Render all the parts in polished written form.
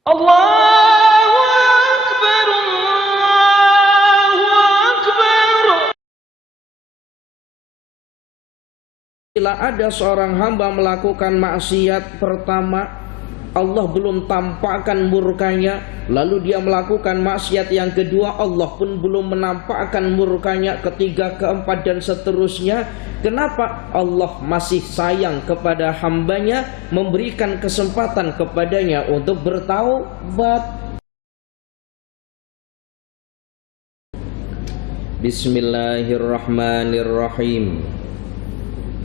Allahu Akbar, Allahu Akbar. Bila ada seorang hamba melakukan maksiat pertama, Allah belum tampakkan murkanya, lalu dia melakukan maksiat yang kedua, Allah pun belum menampakkan murkanya, ketiga, keempat, dan seterusnya. Kenapa? Allah masih sayang kepada hambanya, memberikan kesempatan kepadanya untuk bertaubat. Bismillahirrahmanirrahim.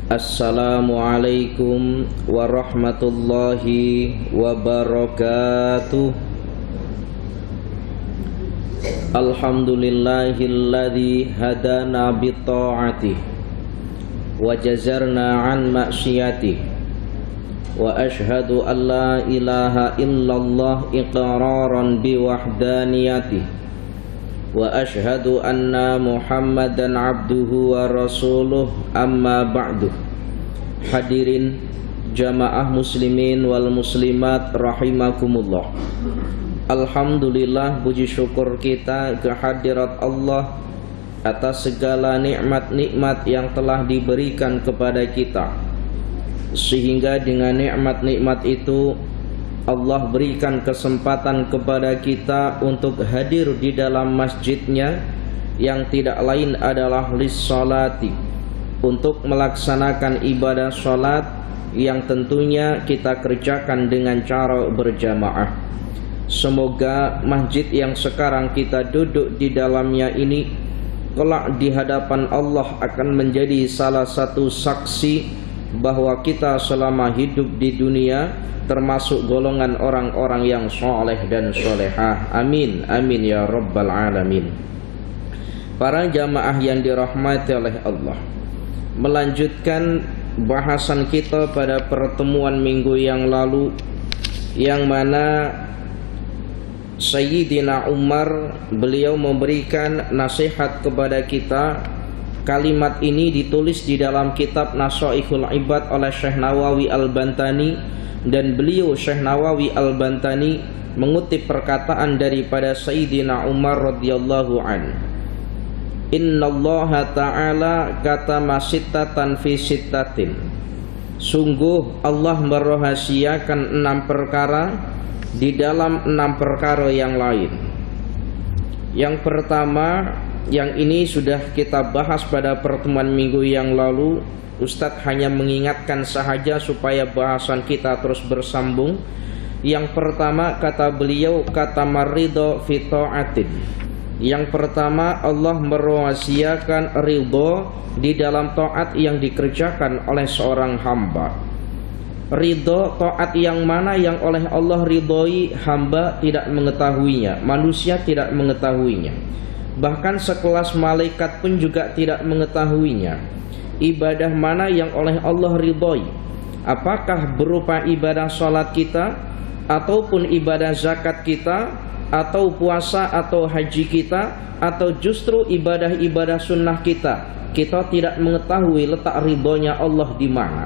Assalamualaikum warahmatullahi wabarakatuh. Alhamdulillahilladzi hadana bitta'atih wa jazarna an maksiyatih, wa ashhadu an la ilaha illallah iqraran biwahdaniyatih, wa ashhadu anna Muhammadan abduhu wa rasuluh, amma ba'du. Hadirin jamaah muslimin wal muslimat rahimakumullah. Alhamdulillah, puji syukur kita kehadirat Allah atas segala nikmat-nikmat yang telah diberikan kepada kita, sehingga dengan nikmat-nikmat itu Allah berikan kesempatan kepada kita untuk hadir di dalam masjidnya yang tidak lain adalah lis-salati, untuk melaksanakan ibadah salat yang tentunya kita kerjakan dengan cara berjamaah. Semoga masjid yang sekarang kita duduk di dalamnya ini kelak di hadapan Allah akan menjadi salah satu saksi bahwa kita selama hidup di dunia termasuk golongan orang-orang yang soleh dan solehah. Amin, amin ya rabbal alamin. Para jamaah yang dirahmati oleh Allah, melanjutkan bahasan kita pada pertemuan minggu yang lalu, yang mana Sayyidina Umar, beliau memberikan nasihat kepada kita. Kalimat ini ditulis di dalam kitab Nashaihul Ibad oleh Syekh Nawawi Al-Bantani, dan beliau Syekh Nawawi Al-Bantani mengutip perkataan daripada Sayyidina Umar radhiyallahu an. Innallaha ta'ala katama sittatan fi sittatin. Sungguh Allah merahasiakan 6 perkara di dalam 6 perkara yang lain. Yang pertama, yang ini sudah kita bahas pada pertemuan minggu yang lalu. Ustadz hanya mengingatkan sahaja supaya bahasan kita terus bersambung. Yang pertama, kata beliau, kata marido fi ta'atin. Yang pertama, Allah merahasiakan ridho di dalam taat yang dikerjakan oleh seorang hamba. Ridho taat yang mana yang oleh Allah ridhoi, hamba tidak mengetahuinya, manusia tidak mengetahuinya, bahkan sekelas malaikat pun juga tidak mengetahuinya. Ibadah mana yang oleh Allah ridhoi, apakah berupa ibadah salat kita, ataupun ibadah zakat kita, atau puasa atau haji kita, atau justru ibadah-ibadah sunnah kita. Kita tidak mengetahui letak ridhonya Allah di mana.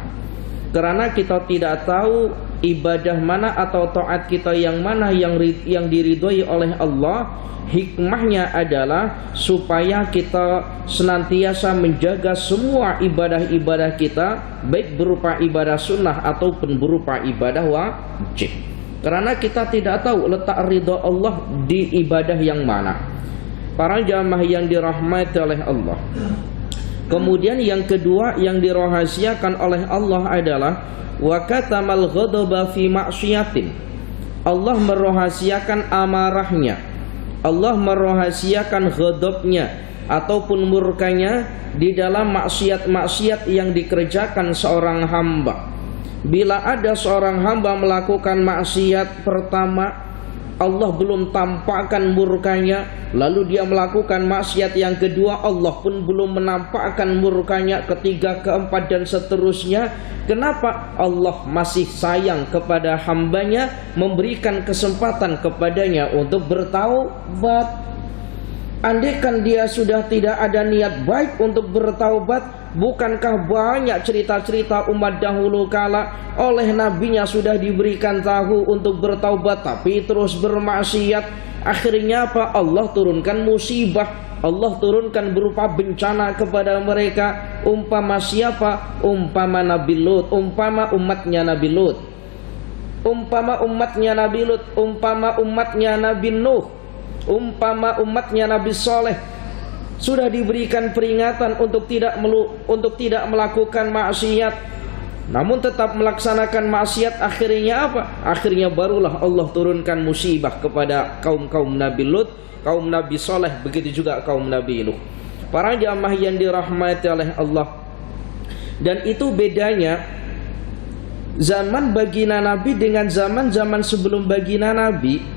Karena kita tidak tahu ibadah mana atau taat kita yang mana yang diridhoi oleh Allah. Hikmahnya adalah supaya kita senantiasa menjaga semua ibadah-ibadah kita, baik berupa ibadah sunnah ataupun berupa ibadah wajib. Karena kita tidak tahu letak ridha Allah di ibadah yang mana. Para jamaah yang dirahmati oleh Allah, kemudian yang kedua yang dirahasiakan oleh Allah adalah wa katamal ghadaba fi ma'siyatin. Allah merahasiakan amarahnya, Allah merahasiakan ghadabnya ataupun murkanya di dalam maksiat-maksiat yang dikerjakan seorang hamba. Bila ada seorang hamba melakukan maksiat pertama, Allah belum tampakkan murkanya, lalu dia melakukan maksiat yang kedua, Allah pun belum menampakkan murkanya, ketiga, keempat, dan seterusnya. Kenapa? Allah masih sayang kepada hambanya, memberikan kesempatan kepadanya untuk bertaubat. Andaikan dia sudah tidak ada niat baik untuk bertaubat, Bukankah banyak cerita-cerita umat dahulu kala oleh nabinya sudah diberikan tahu untuk bertaubat tapi terus bermaksiat. Akhirnya apa? Allah turunkan musibah, Allah turunkan berupa bencana kepada mereka. Umpama siapa? Umpama Nabi Lut, umpama umatnya Nabi Lut, umpama umatnya Nabi Lut, umpama umatnya Nabi Nuh, umpama umatnya Nabi Soleh. Sudah diberikan peringatan untuk tidak melakukan maksiat, namun tetap melaksanakan maksiat. Akhirnya apa? Akhirnya barulah Allah turunkan musibah kepada kaum Nabi Lut, kaum Nabi Soleh, begitu juga kaum Nabi Nuh. Para jamaah yang dirahmati oleh Allah. Dan itu bedanya zaman baginda Nabi dengan zaman-zaman sebelum baginda Nabi.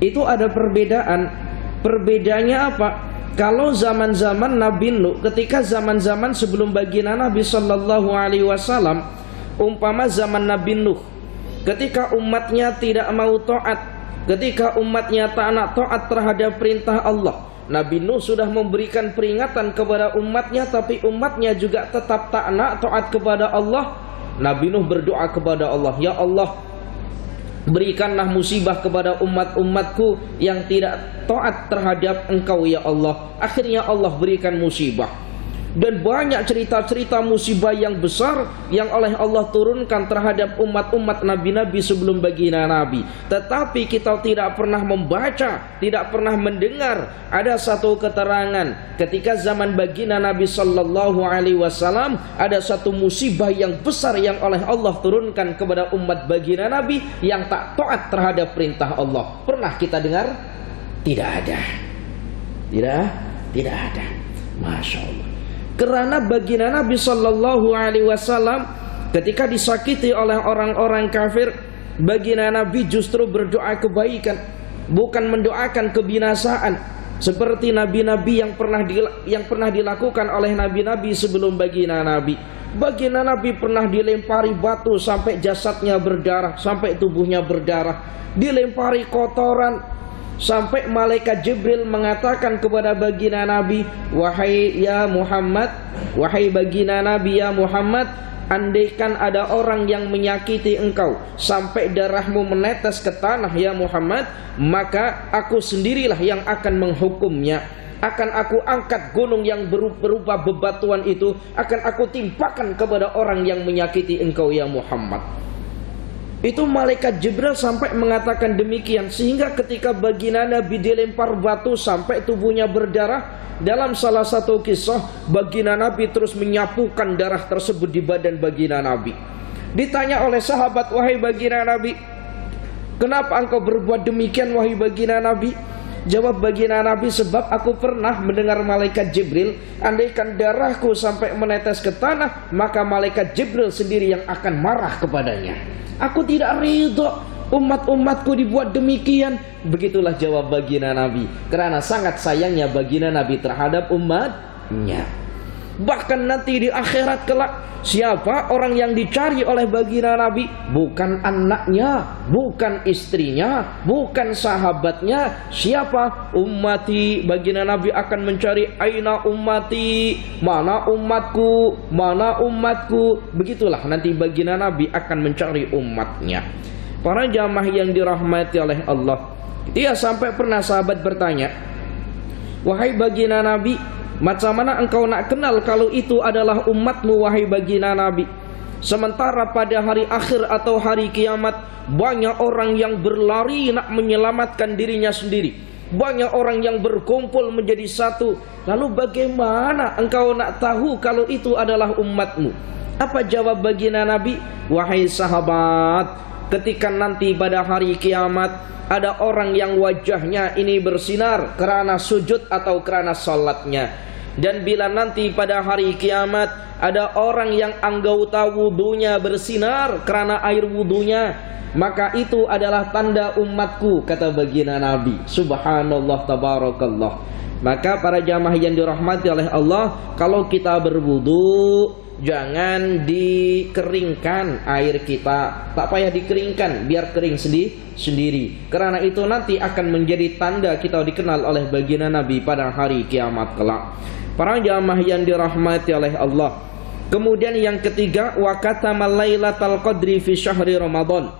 Itu ada perbedaan. Perbedaannya apa? Kalau zaman-zaman Nabi Nuh, ketika zaman-zaman sebelum baginda Nabi sallallahu alaihi wasallam, umpama zaman Nabi Nuh, ketika umatnya tidak mau taat, ketika umatnya tak nak taat terhadap perintah Allah, Nabi Nuh sudah memberikan peringatan kepada umatnya, tapi umatnya juga tetap tak nak taat kepada Allah. Nabi Nuh berdoa kepada Allah, ya Allah, berikanlah musibah kepada umat-umatku yang tidak taat terhadap Engkau ya Allah. Akhirnya Allah berikan musibah. Dan banyak cerita-cerita musibah yang besar yang oleh Allah turunkan terhadap umat-umat nabi-nabi sebelum baginda Nabi. Tetapi kita tidak pernah membaca, tidak pernah mendengar ada satu keterangan ketika zaman baginda Nabi sallallahu alaihi wasallam ada satu musibah yang besar yang oleh Allah turunkan kepada umat baginda Nabi yang tak taat terhadap perintah Allah. Pernah kita dengar? Tidak ada. Tidak ada. Masya Allah. Karena baginda Nabi sallallahu alaihi wasallam ketika disakiti oleh orang-orang kafir, baginda Nabi justru berdoa kebaikan, bukan mendoakan kebinasaan seperti nabi-nabi yang pernah dilakukan oleh nabi-nabi sebelum baginda Nabi. Baginda Nabi pernah dilempari batu sampai jasadnya berdarah, sampai tubuhnya berdarah, dilempari kotoran sampai malaikat Jibril mengatakan kepada baginda Nabi, wahai ya Muhammad, wahai baginda Nabi ya Muhammad, andaikan ada orang yang menyakiti engkau sampai darahmu menetes ke tanah ya Muhammad, maka aku sendirilah yang akan menghukumnya. Akan aku angkat gunung yang berupa bebatuan itu, akan aku timpakan kepada orang yang menyakiti engkau ya Muhammad. Itu malaikat Jibril sampai mengatakan demikian. Sehingga ketika baginda Nabi dilempar batu sampai tubuhnya berdarah, dalam salah satu kisah baginda Nabi terus menyapukan darah tersebut di badan baginda Nabi. Ditanya oleh sahabat, wahai baginda Nabi, kenapa engkau berbuat demikian wahai baginda Nabi? Jawab baginda Nabi, sebab aku pernah mendengar malaikat Jibril, andaikan darahku sampai menetes ke tanah, maka malaikat Jibril sendiri yang akan marah kepadanya. Aku tidak ridho umat-umatku dibuat demikian. Begitulah jawab baginda Nabi, karena sangat sayangnya baginda Nabi terhadap umatnya. Bahkan nanti di akhirat kelak, siapa orang yang dicari oleh baginda Nabi? Bukan anaknya, bukan istrinya, bukan sahabatnya. Siapa? Ummati. Baginda Nabi akan mencari aina ummati, mana umatku, mana umatku. Begitulah nanti baginda Nabi akan mencari umatnya. Para jamaah yang dirahmati oleh Allah, dia sampai pernah sahabat bertanya, wahai baginda Nabi, macam mana engkau nak kenal kalau itu adalah umatmu wahai baginda Nabi? Sementara pada hari akhir atau hari kiamat banyak orang yang berlari nak menyelamatkan dirinya sendiri, banyak orang yang berkumpul menjadi satu. Lalu bagaimana engkau nak tahu kalau itu adalah umatmu? Apa jawab baginda Nabi? Wahai sahabat, ketika nanti pada hari kiamat ada orang yang wajahnya ini bersinar karena sujud atau karena salatnya. Dan bila nanti pada hari kiamat ada orang yang anggota wudunya bersinar karena air wudunya, maka itu adalah tanda umatku, kata baginda Nabi. Subhanallah, tabarakallah. Maka para jamaah yang dirahmati oleh Allah, kalau kita berwudu jangan dikeringkan air kita, tak payah dikeringkan, biar kering sendiri. Karena itu nanti akan menjadi tanda kita dikenal oleh baginda Nabi pada hari kiamat kelak. Para jamaah yang dirahmati oleh Allah, Kemudian yang ketiga, wa katamal lailatul qadri fi syahri Ramadan.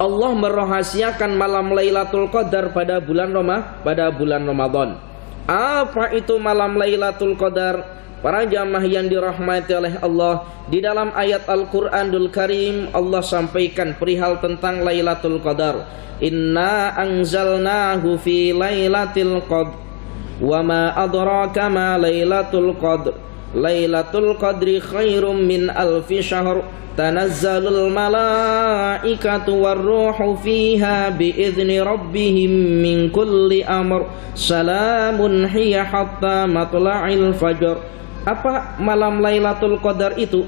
Allah merahasiakan malam Lailatul Qadar pada bulan Ramadan. Apa itu malam Lailatul Qadar? Para jamaah yang dirahmati oleh Allah, di dalam ayat Al-Qur'anul Karim Allah sampaikan perihal tentang Lailatul Qadar. Inna anzalnahu fi lailatul qadr wa ma adraka ma lailatul qadr. Lailatul qadri khairum min alfi syahr. Tanazzalul malaikatu warruhu fiha biizni rabbihim min kulli amr. Salamun hiya hatta matla'il fajr. Apa malam Lailatul Qadar itu?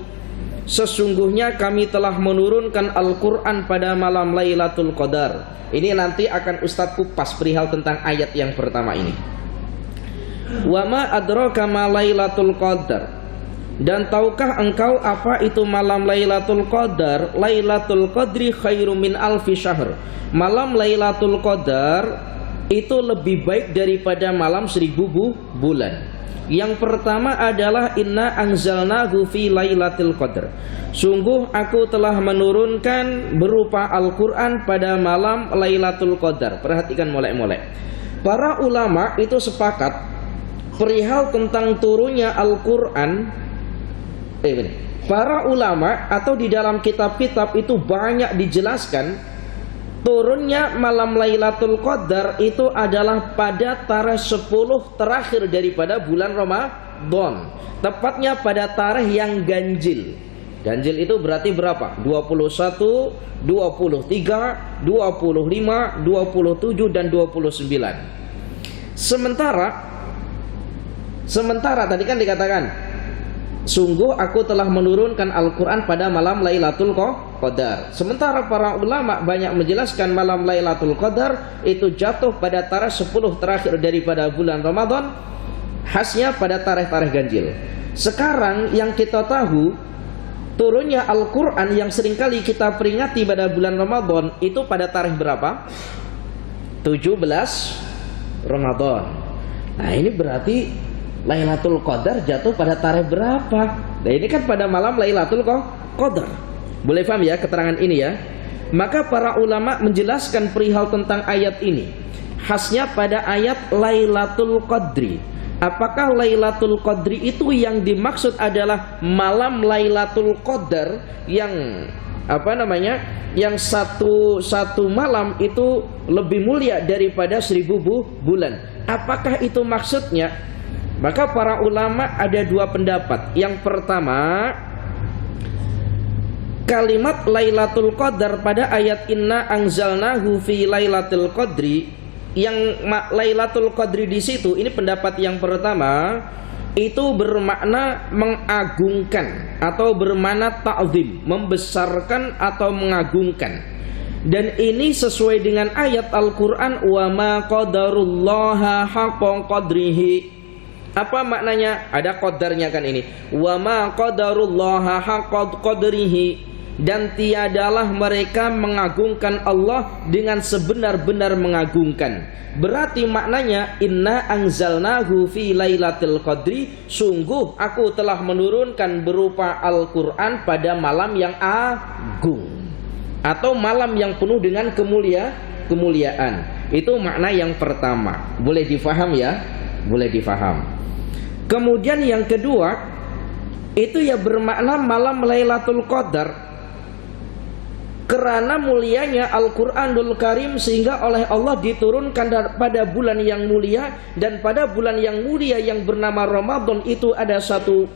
Sesungguhnya kami telah menurunkan Al-Quran pada malam Lailatul Qadar. Ini nanti akan Ustadz kupas perihal tentang ayat yang pertama ini. Wa ma adraka ma Lailatul Qadar. Dan tahukah engkau apa itu malam Lailatul Qadar? Lailatul Qadri khairum min alfi syahr. Malam Lailatul Qadar itu lebih baik daripada malam 1000 bulan. Yang pertama adalah inna anzalnahu fi lailatul qadr. Sungguh aku telah menurunkan berupa Al-Quran pada malam Lailatul Qadar. Perhatikan molek-molek. Para ulama itu sepakat perihal tentang turunnya Al-Quran. Para ulama atau di dalam kitab-kitab itu banyak dijelaskan turunnya malam Lailatul Qadar itu adalah pada tarikh 10 terakhir daripada bulan Ramadan. Tepatnya pada tarikh yang ganjil. Ganjil itu berarti berapa? 21, 23, 25, 27 dan 29. Sementara tadi kan dikatakan, sungguh aku telah menurunkan Al-Quran pada malam Lailatul Qadar. Sementara para ulama banyak menjelaskan malam Lailatul Qadar itu jatuh pada tarikh 10 terakhir daripada bulan Ramadan, khasnya pada tarikh-tarikh ganjil. Sekarang yang kita tahu, turunnya Al-Quran yang seringkali kita peringati pada bulan Ramadan itu pada tarikh berapa? 17 Ramadan. Nah ini berarti Lailatul Qadar jatuh pada tarikh berapa? Nah ini kan pada malam Lailatul Qadar. Boleh paham ya keterangan ini ya? Maka para ulama menjelaskan perihal tentang ayat ini. Khasnya pada ayat Lailatul Qadri. Apakah Lailatul Qadri itu yang dimaksud adalah malam Lailatul Qadar yang yang satu malam itu lebih mulia daripada 1000 bulan? Apakah itu maksudnya? Maka para ulama ada dua pendapat. Yang pertama, kalimat Lailatul Qadar pada ayat inna anzalnahu fi lailatul qadri, yang Lailatul Qadri di situ, ini pendapat yang pertama, itu bermakna mengagungkan atau bermakna ta'zim, membesarkan atau mengagungkan. Dan ini sesuai dengan ayat Al-Quran, wa ma qadarullaha haqqa qadrihi. Apa maknanya? Ada qadarnya kan ini. Wa ma qadarullaha haqqa qadrihi. Dan tiadalah mereka mengagungkan Allah dengan sebenar-benar mengagungkan. Berarti maknanya inna anzalnahu fi lailatul qadri, sungguh aku telah menurunkan berupa Al-Quran pada malam yang agung atau malam yang penuh dengan kemuliaan. Itu makna yang pertama. Boleh difaham ya? Boleh difaham. Kemudian yang kedua, itu ya bermakna malam Lailatul Qadar kerana mulianya Al-Quranul Karim, sehingga oleh Allah diturunkan pada bulan yang mulia. Dan pada bulan yang mulia yang bernama Ramadan itu ada satu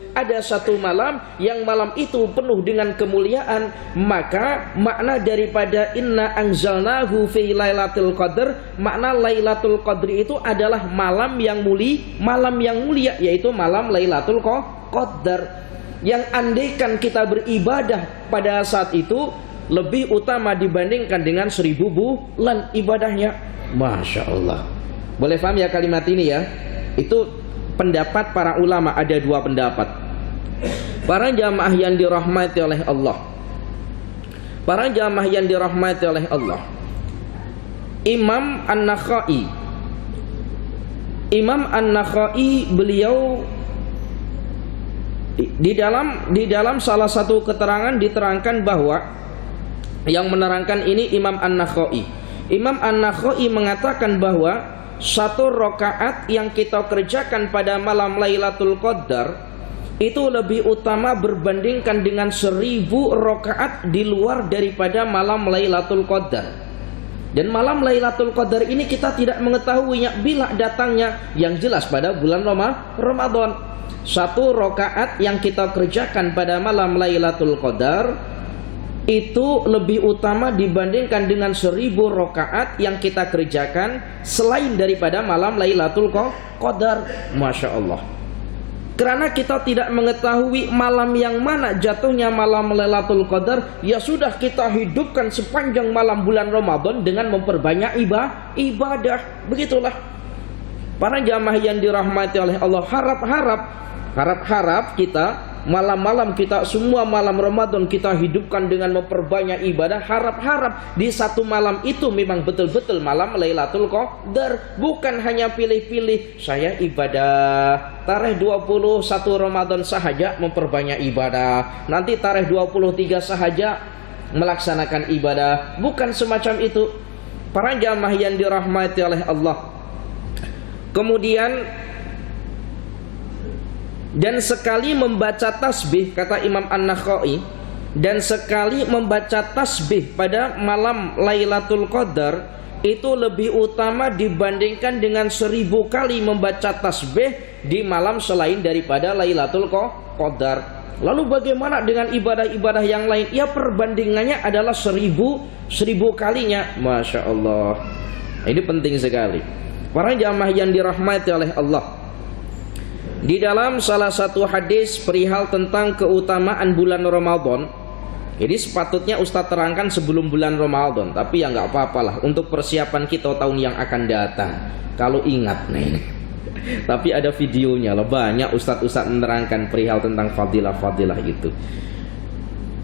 malam, yang malam itu penuh dengan kemuliaan. Maka makna daripada inna anzalnahu fi lailatul qadr, makna Lailatul Qadri itu adalah malam yang mulia, yaitu malam Lailatul Qadar, yang andaikan kita beribadah pada saat itu lebih utama dibandingkan dengan 1000 bulan ibadahnya. Masya Allah. Boleh paham ya kalimat ini ya? Itu pendapat para ulama, ada dua pendapat. Para jamaah yang dirahmati oleh Allah, para jamaah yang dirahmati oleh Allah, Imam An-Nakhai beliau Di dalam salah satu keterangan diterangkan bahwa yang menerangkan ini Imam An-Nakhai. Imam An-Nakhai mengatakan bahwa satu rakaat yang kita kerjakan pada malam Lailatul Qadar itu lebih utama berbandingkan dengan 1000 rakaat di luar daripada malam Lailatul Qadar. Dan malam Lailatul Qadar ini kita tidak mengetahuinya bila datangnya, yang jelas pada bulan Ramadan. Satu rakaat yang kita kerjakan pada malam Lailatul Qadar itu lebih utama dibandingkan dengan 1000 rakaat yang kita kerjakan selain daripada malam Lailatul Qadar. Masya Allah. Karena kita tidak mengetahui malam yang mana jatuhnya malam Lailatul Qadar, ya sudah kita hidupkan sepanjang malam bulan Ramadan dengan memperbanyak ibadah. Begitulah para jamaah yang dirahmati oleh Allah. Harap kita malam-malam kita, semua malam Ramadan kita hidupkan dengan memperbanyak ibadah. Harap di satu malam itu memang betul-betul malam Lailatul Qadar. Bukan hanya pilih-pilih, saya ibadah tarikh 21 Ramadan sahaja memperbanyak ibadah, nanti tarikh 23 sahaja melaksanakan ibadah. Bukan semacam itu para jamaah yang dirahmati oleh Allah. Kemudian, dan sekali membaca tasbih, kata Imam An-Nakhai, dan sekali membaca tasbih pada malam Lailatul Qadar itu lebih utama dibandingkan dengan 1000 kali membaca tasbih di malam selain daripada Lailatul Qadar. Lalu bagaimana dengan ibadah-ibadah yang lain? Ya, perbandingannya adalah 1000 kalinya. Masya Allah. Ini penting sekali para jamaah yang dirahmati oleh Allah. Di dalam salah satu hadis perihal tentang keutamaan bulan Ramadan, ini sepatutnya Ustadz terangkan sebelum bulan Ramadan, tapi ya nggak apa-apalah untuk persiapan kita tahun yang akan datang. Kalau ingat nih, tapi ada videonya lah, banyak Ustadz menerangkan perihal tentang fadilah-fadilah itu.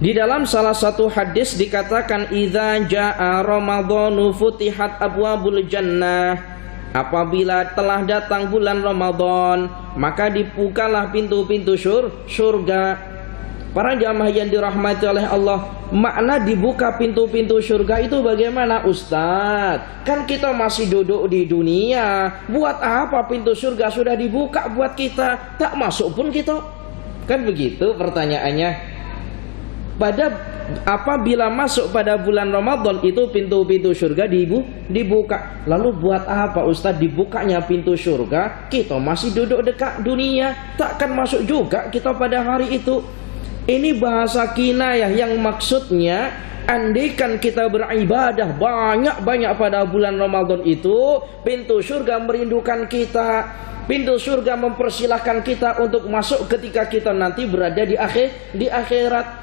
Di dalam salah satu hadis dikatakan, idza jaa Ramadhanu futihat abwabul jannah. Apabila telah datang bulan Ramadan, maka dibukalah pintu-pintu surga. Para jamaah yang dirahmati oleh Allah, makna dibuka pintu-pintu surga itu bagaimana, Ustadz? Kan kita masih duduk di dunia. Buat apa pintu surga sudah dibuka buat kita? Tak masuk pun kita. Kan begitu pertanyaannya. Apabila masuk pada bulan Ramadan itu pintu-pintu surga dibuka. Lalu buat apa, Ustadz, dibukanya pintu surga? Kita masih duduk dekat dunia, takkan masuk juga kita pada hari itu. Ini bahasa kinayah yang maksudnya, andaikan kita beribadah banyak-banyak pada bulan Ramadan itu, pintu surga merindukan kita. Pintu surga mempersilahkan kita untuk masuk ketika kita nanti berada di akhirat.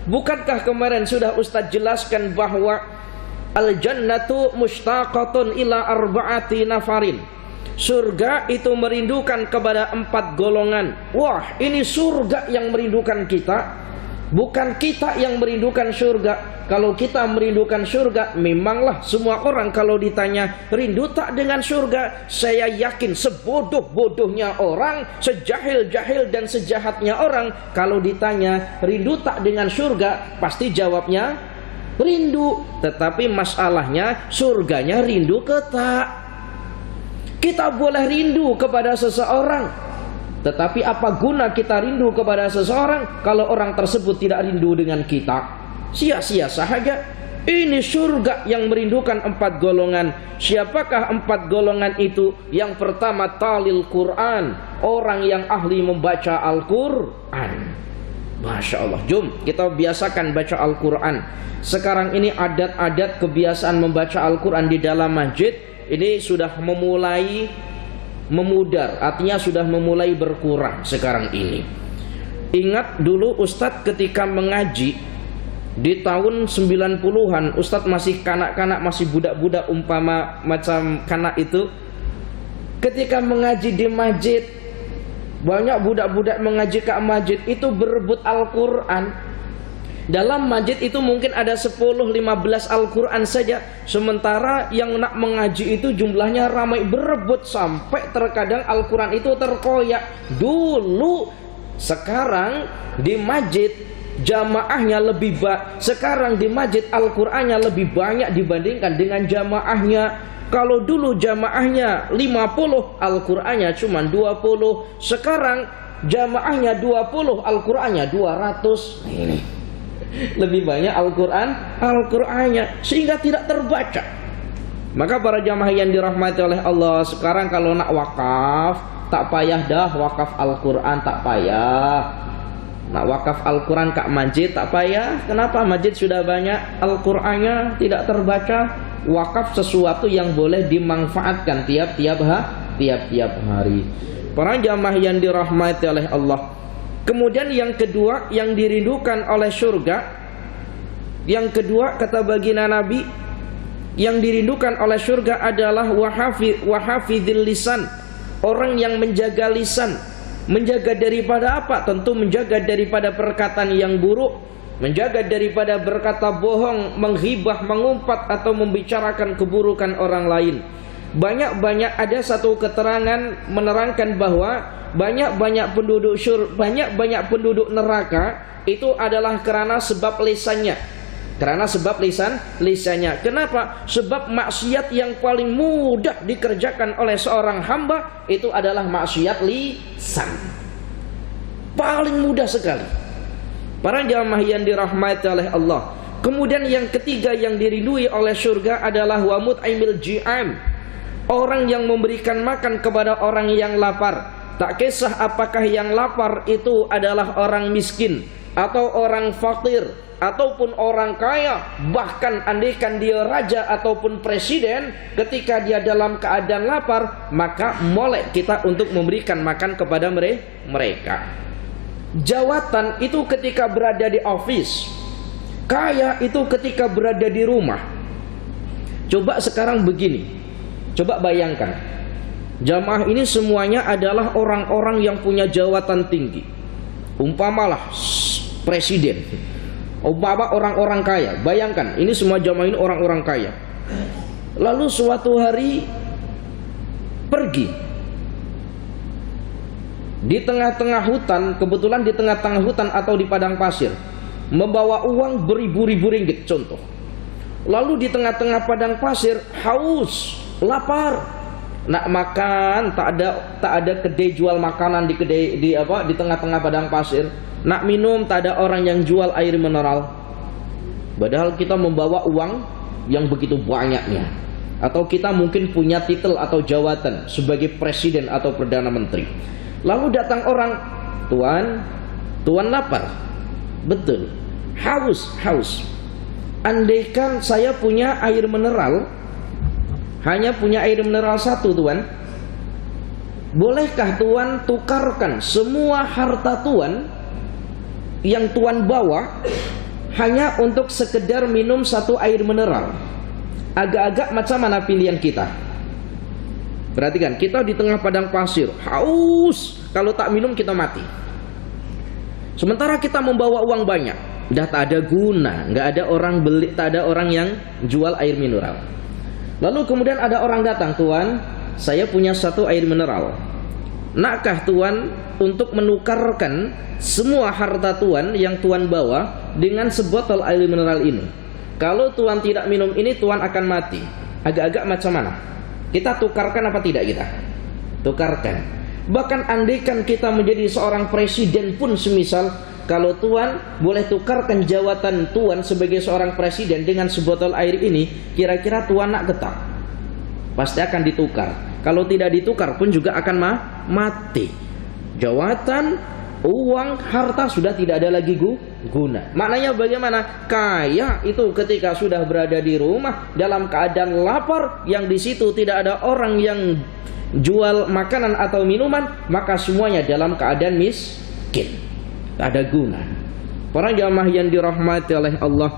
Bukankah kemarin sudah Ustadz jelaskan bahwa al-jannatu mushtaqatun ila arba'ati nafarin. Surga itu merindukan kepada 4 golongan. Wah, ini surga yang merindukan kita, bukan kita yang merindukan surga. Kalau kita merindukan surga, memanglah semua orang kalau ditanya rindu tak dengan surga, saya yakin sebodoh-bodohnya orang, sejahil-jahil dan sejahatnya orang, kalau ditanya rindu tak dengan surga, pasti jawabnya rindu. Tetapi masalahnya surganya rindu ke tak. Kita boleh rindu kepada seseorang, tetapi apa guna kita rindu kepada seseorang kalau orang tersebut tidak rindu dengan kita? Sia-sia sahaja. Ini surga yang merindukan 4 golongan. Siapakah 4 golongan itu? Yang pertama, talil Quran, orang yang ahli membaca Al-Quran. Masya Allah. Jom kita biasakan baca Al-Quran. Sekarang ini adat-adat kebiasaan membaca Al-Quran di dalam masjid ini sudah memulai memudar, artinya sudah memulai berkurang sekarang ini. Ingat dulu Ustadz ketika mengaji di tahun 90-an, Ustadz masih kanak-kanak, masih budak-budak umpama macam kanak itu. Ketika mengaji di masjid, banyak budak-budak mengaji ke masjid itu berebut Al-Quran. Dalam masjid itu mungkin ada 10-15 Al-Quran saja. Sementara yang nak mengaji itu jumlahnya ramai, berebut sampai terkadang Al-Quran itu terkoyak. Dulu Sekarang di masjid jamaahnya lebih sekarang di masjid Al-Qur'annya lebih banyak dibandingkan dengan jamaahnya. Kalau dulu jamaahnya 50, Al-Qur'annya cuma 20. Sekarang jamaahnya 20, Al-Qur'annya 200. Lebih banyak Al-Qur'annya sehingga tidak terbaca. Maka para jamaah yang dirahmati oleh Allah, sekarang kalau nak wakaf, tak payah dah wakaf Al-Qur'an, tak payah. Nak wakaf Al-Qur'an kat masjid tak payah. Kenapa? Masjid sudah banyak Al-Qur'annya, tidak terbaca. Wakaf sesuatu yang boleh dimanfaatkan tiap-tiap hari. Para jamaah yang dirahmati oleh Allah. Kemudian yang kedua yang dirindukan oleh surga, yang kedua kata baginda Nabi, yang dirindukan oleh surga adalah wahafidhil lisan, orang yang menjaga lisan. Menjaga daripada apa? Tentu menjaga daripada perkataan yang buruk, menjaga daripada berkata bohong, menghibah, mengumpat atau membicarakan keburukan orang lain. Banyak-banyak ada satu keterangan menerangkan bahwa banyak-banyak penduduk neraka itu adalah karena sebab lisannya. Karena sebab lisannya. Kenapa? Sebab maksiat yang paling mudah dikerjakan oleh seorang hamba itu adalah maksiat lisan. Paling mudah sekali. Para jamaah yang dirahmati oleh Allah. Kemudian yang ketiga yang dirindui oleh surga adalah wa mut'imil ji'am, orang yang memberikan makan kepada orang yang lapar. Tak kisah apakah yang lapar itu adalah orang miskin atau orang fakir ataupun orang kaya, bahkan andaikan dia raja ataupun presiden, ketika dia dalam keadaan lapar, maka molek kita untuk memberikan makan kepada mereka. Jawatan itu ketika berada di office, kaya itu ketika berada di rumah. Coba sekarang begini, coba bayangkan, jamaah ini semuanya adalah orang-orang yang punya jawatan tinggi. Umpamalah presiden, umpama orang-orang kaya. Bayangkan, ini semua jamaah ini orang-orang kaya. Lalu suatu hari pergi di tengah-tengah hutan, kebetulan di tengah-tengah hutan atau di padang pasir, membawa uang beribu-ribu ringgit contoh. Lalu di tengah-tengah padang pasir haus, lapar, nak makan, tak ada kedai jual makanan di tengah-tengah padang pasir. Nak minum, tak ada orang yang jual air mineral. Padahal kita membawa uang yang begitu banyaknya. Atau kita mungkin punya titel atau jawatan sebagai presiden atau perdana menteri. Lalu datang orang, tuan lapar. Betul, haus. Andaikan saya punya air mineral, hanya punya air mineral satu, tuan, bolehkah tuan tukarkan semua harta tuan yang tuan bawa hanya untuk sekedar minum satu air mineral? Agak-agak macam mana pilihan kita? Perhatikan, kita di tengah padang pasir, haus, kalau tak minum kita mati. Sementara kita membawa uang banyak, dah tak ada guna, nggak ada orang beli, tak ada orang yang jual air mineral. Lalu kemudian ada orang datang, tuan, saya punya satu air mineral. Nakkah tuan untuk menukarkan semua harta tuan yang tuan bawa dengan sebotol air mineral ini? Kalau tuan tidak minum ini, tuan akan mati. Agak-agak macam mana? Kita tukarkan apa tidak kita? Tukarkan. Bahkan andaikan kita menjadi seorang presiden pun semisal, kalau tuan boleh tukarkan jawatan tuan sebagai seorang presiden dengan sebotol air ini, kira-kira tuan nak getak? Pasti akan ditukar. Kalau tidak ditukar pun juga akan mati. Jawatan, uang, harta sudah tidak ada lagi guna. Maknanya bagaimana? Kaya itu ketika sudah berada di rumah dalam keadaan lapar, yang di situ tidak ada orang yang jual makanan atau minuman, maka semuanya dalam keadaan miskin, tak ada guna. Para jamaah yang dirahmati oleh Allah,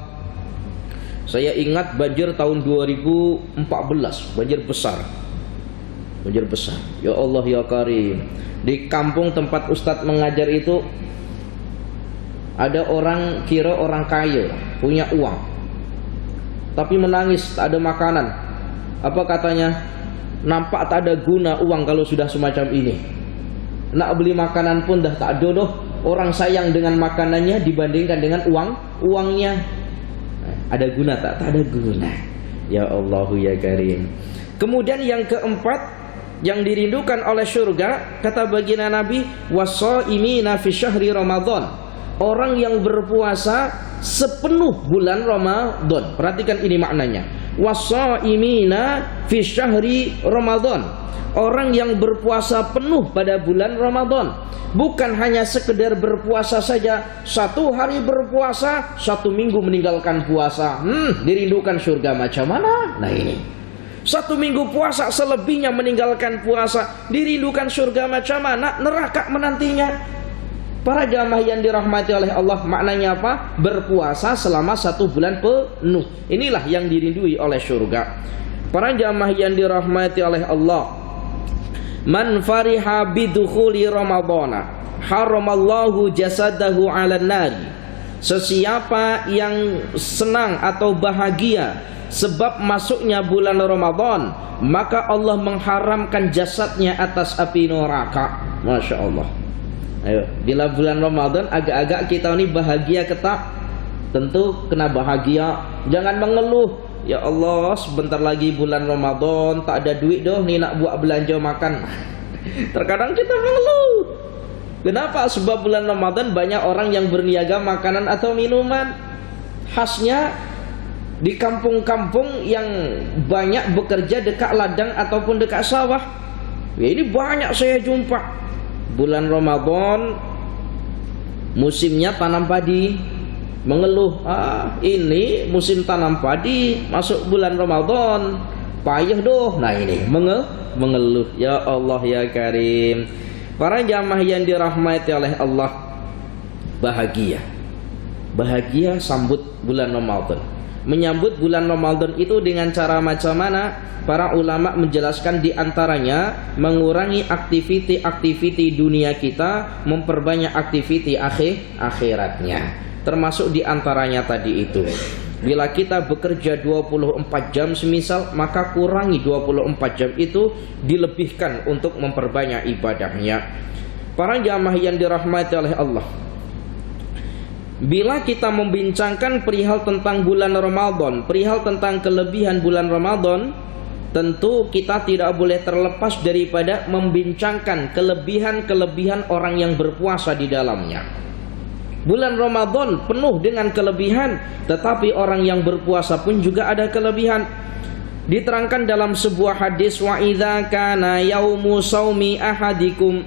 saya ingat banjir tahun 2014, banjir besar. Ya Allah ya Karim. Di kampung tempat Ustadz mengajar itu ada orang, kira orang kaya, punya uang, tapi menangis, tak ada makanan. Apa katanya? Nampak tak ada guna uang kalau sudah semacam ini. Nak beli makanan pun dah tak ada doh. orang sayang dengan makanannya dibandingkan dengan uangnya. Ada guna tak? Tak ada guna. Ya Allahu ya Karim. Kemudian yang keempat yang dirindukan oleh surga, kata baginda Nabi, wasaimina fi syahri Ramadan. Orang yang berpuasa sepenuh bulan Ramadan. Perhatikan ini maknanya. Wasaimina fi syahri Ramadan. Orang yang berpuasa penuh pada bulan Ramadan. Bukan hanya sekedar berpuasa saja, 1 hari berpuasa, 1 minggu meninggalkan puasa. Dirindukan surga macam mana? Nah ini, 1 minggu puasa, selebihnya meninggalkan puasa. Dirindukan surga macam mana? Neraka menantinya. Para jamaah yang dirahmati oleh Allah, maknanya apa? Berpuasa selama 1 bulan penuh. Inilah yang dirindui oleh surga. Para jamaah yang dirahmati oleh Allah, man fariha bidukhuli ramadhana haramallahu jasadahu 'alan nari. Sesiapa yang senang atau bahagia sebab masuknya bulan Ramadan, maka Allah mengharamkan jasadnya atas api neraka. Masya Allah. Ayo, di bulan Ramadan agak-agak kita ini bahagia ketak. Tentu kena bahagia, jangan mengeluh. Ya Allah, sebentar lagi bulan Ramadan, tak ada duit doh nih nak buat belanja makan. Terkadang kita mengeluh. Kenapa? Sebab bulan Ramadan banyak orang yang berniaga makanan atau minuman. Khasnya di kampung-kampung yang banyak bekerja dekat ladang ataupun dekat sawah. Ya, ini banyak saya jumpa. Bulan Ramadan musimnya tanam padi. Mengeluh, ini musim tanam padi, masuk bulan Ramadan, payah doh. Nah ini mengeluh. Ya Allah ya Karim. Para jamaah yang dirahmati oleh Allah, bahagia sambut bulan Ramadan. Menyambut bulan Ramadan itu dengan cara macam mana? Para ulama menjelaskan diantaranya mengurangi aktiviti dunia kita, memperbanyak aktiviti akhiratnya. Termasuk diantaranya tadi itu, bila kita bekerja 24 jam semisal, maka kurangi 24 jam itu, dilebihkan untuk memperbanyak ibadahnya. Para jamaah yang dirahmati oleh Allah, bila kita membincangkan perihal tentang bulan Ramadan, perihal tentang kelebihan bulan Ramadan, tentu kita tidak boleh terlepas daripada membincangkan kelebihan-kelebihan orang yang berpuasa di dalamnya. Bulan Ramadan penuh dengan kelebihan, tetapi orang yang berpuasa pun juga ada kelebihan. Diterangkan dalam sebuah hadis, wa idza kana yaumu saumi ahadikum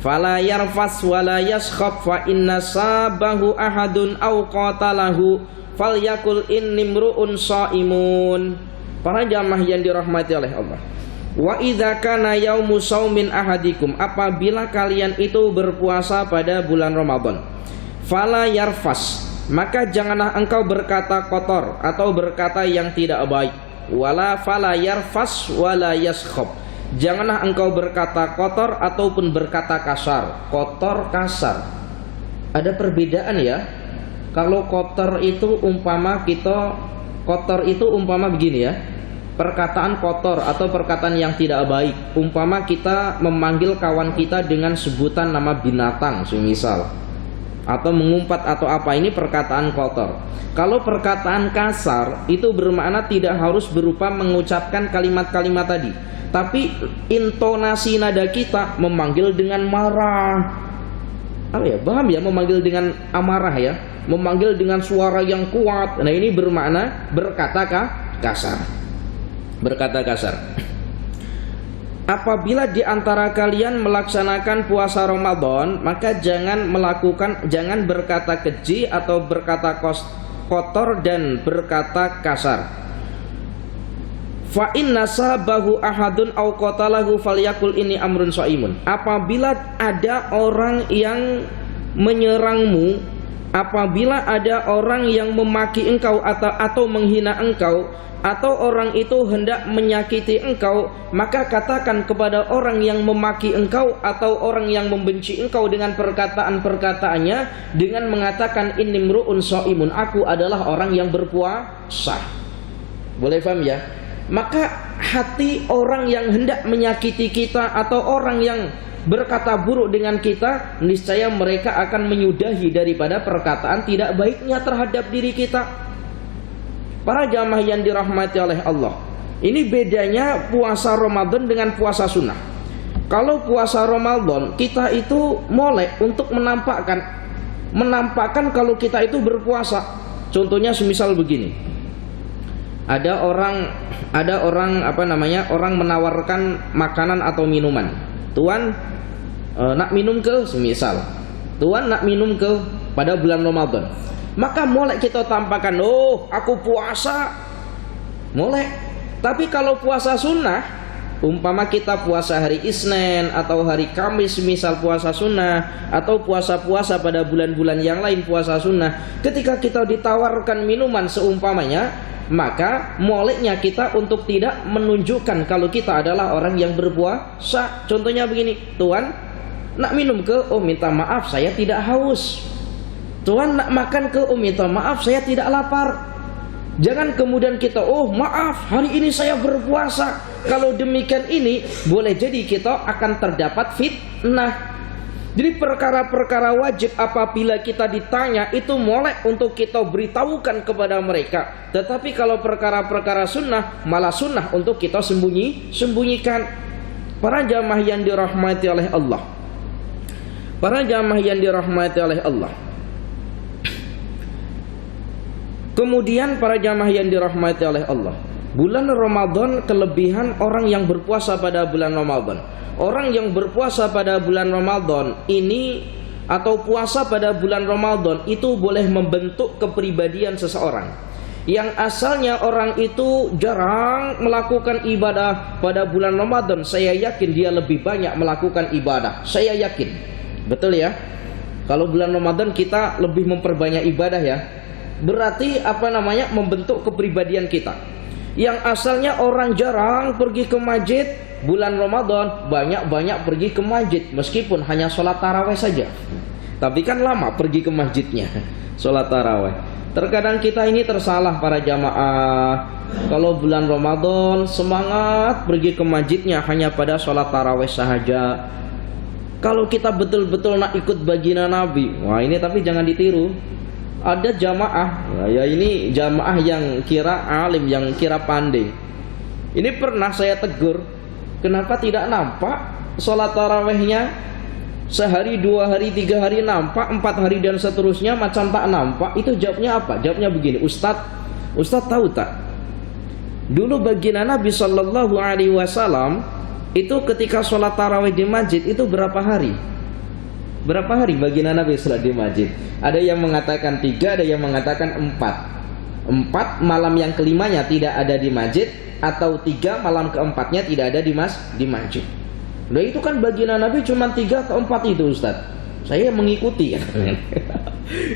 fala yarfas wala yaskhab fa inna sabahu ahadun aw qatalahu falyakul innimruun shaimun. Para jamaah yang dirahmati oleh Allah, wa idza kana yaumu saumin ahadikum, apabila kalian itu berpuasa pada bulan Ramadan, fala yarfas, maka janganlah engkau berkata kotor atau berkata yang tidak baik. Wala fala yarfas wala yaskhab, janganlah engkau berkata kotor ataupun berkata kasar. Kotor, kasar, ada perbedaan ya. Kalau kotor itu umpama begini ya, perkataan kotor atau perkataan yang tidak baik. Umpama kita memanggil kawan kita dengan sebutan nama binatang semisal, atau mengumpat atau apa, ini perkataan kotor. Kalau perkataan kasar itu bermakna tidak harus berupa mengucapkan kalimat-kalimat tadi, tapi intonasi nada kita memanggil dengan marah. Apa ya? Paham ya? Memanggil dengan amarah ya, memanggil dengan suara yang kuat. Nah ini bermakna berkata kasar. Berkata kasar. Apabila di antara kalian melaksanakan puasa Ramadan, maka jangan berkata keji atau berkata kotor dan berkata kasar. Fa inna sabahu ahadun aw qatalahu falyakul ini amrun shaimun. Apabila ada orang yang menyerangmu, apabila ada orang yang memaki engkau atau menghina engkau, atau orang itu hendak menyakiti engkau, maka katakan kepada orang yang memaki engkau atau orang yang membenci engkau dengan perkataan-perkataannya dengan mengatakan innimruun shaimun, aku adalah orang yang berpuasa. Boleh paham ya? Maka hati orang yang hendak menyakiti kita atau orang yang berkata buruk dengan kita, niscaya mereka akan menyudahi daripada perkataan tidak baiknya terhadap diri kita. Para jamaah yang dirahmati oleh Allah, ini bedanya puasa Ramadan dengan puasa sunnah. Kalau puasa Ramadan kita itu molek untuk menampakkan kalau kita itu berpuasa. Contohnya semisal begini. Ada orang orang menawarkan makanan atau minuman. Tuan nak minum ke semisal. Tuan nak minum ke pada bulan Ramadan. Maka molek kita tampakkan, oh aku puasa. Molek. Tapi kalau puasa sunnah, umpama kita puasa hari Isnin atau hari Kamis misal puasa sunnah, atau puasa-puasa pada bulan-bulan yang lain puasa sunnah, ketika kita ditawarkan minuman seumpamanya, maka moleknya kita untuk tidak menunjukkan kalau kita adalah orang yang berpuasa. Contohnya begini, Tuan nak minum ke? Oh minta maaf saya tidak haus. Tuan nak makan ke? Oh minta maaf saya tidak lapar. Jangan kemudian kita, oh maaf hari ini saya berpuasa. Kalau demikian ini boleh jadi kita akan terdapat fitnah. Jadi perkara-perkara wajib apabila kita ditanya itu molek untuk kita beritahukan kepada mereka. Tetapi kalau perkara-perkara sunnah malah sunnah untuk kita sembunyikan. Para jamaah yang dirahmati oleh Allah, para jamaah yang dirahmati oleh Allah. Kemudian para jamaah yang dirahmati oleh Allah, bulan Ramadan, kelebihan orang yang berpuasa pada bulan Ramadan. Orang yang berpuasa pada bulan Ramadan ini atau puasa pada bulan Ramadan itu boleh membentuk kepribadian seseorang. Yang asalnya orang itu jarang melakukan ibadah pada bulan Ramadan, saya yakin dia lebih banyak melakukan ibadah. Saya yakin. Betul ya? Kalau bulan Ramadan kita lebih memperbanyak ibadah ya. Berarti membentuk kepribadian kita. Yang asalnya orang jarang pergi ke masjid, bulan Ramadan banyak-banyak pergi ke masjid, meskipun hanya sholat taraweh saja. Tapi kan lama pergi ke masjidnya, sholat taraweh. Terkadang kita ini tersalah para jamaah. Kalau bulan Ramadan semangat pergi ke masjidnya hanya pada sholat taraweh sahaja. Kalau kita betul-betul nak ikut baginda Nabi, wah ini tapi jangan ditiru. Ada jamaah, ya ini jamaah yang kira alim, yang kira pandai. Ini pernah saya tegur, kenapa tidak nampak sholat tarawehnya? Sehari, 2 hari, 3 hari nampak, 4 hari dan seterusnya macam tak nampak. Itu jawabnya apa? Jawabnya begini, Ustadz tahu tak? Dulu baginda Nabi Sallallahu Alaihi Wasallam itu ketika sholat taraweh di masjid itu berapa hari? Berapa hari baginda Nabi sholat di masjid? Ada yang mengatakan 3, ada yang mengatakan 4. 4 malam yang kelimanya tidak ada di masjid, atau 3 malam keempatnya tidak ada di masjid. Nah itu kan baginda Nabi cuma 3 atau 4 itu Ustaz. Saya mengikuti ya.